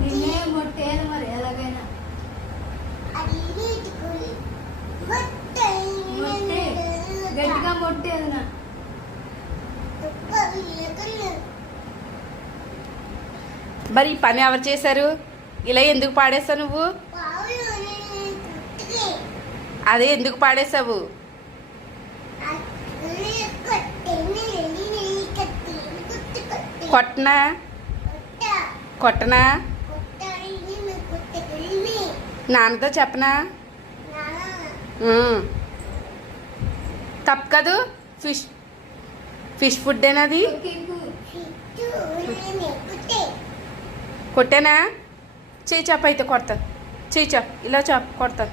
నిన్నే మొట్టేది మరి ఎలాగైనా మొట్టే గట్టిగా మొట్టేది నా మరి ఈ పని ఎవరు చేశారు? ఇలా ఎందుకు పాడేసావు నువ్వు? అదే ఎందుకు పాడేసావు? కొట్టనా కొట్టనా? నాన్నతో చెప్పనా? తప్పు కాదు. ఫిష్ ఫుడ్ ఏనాది? కొట్టానా? చేయి చాప అయితే కొడతా. చేయి చాప్ ఇలా చాప్ కొడతా.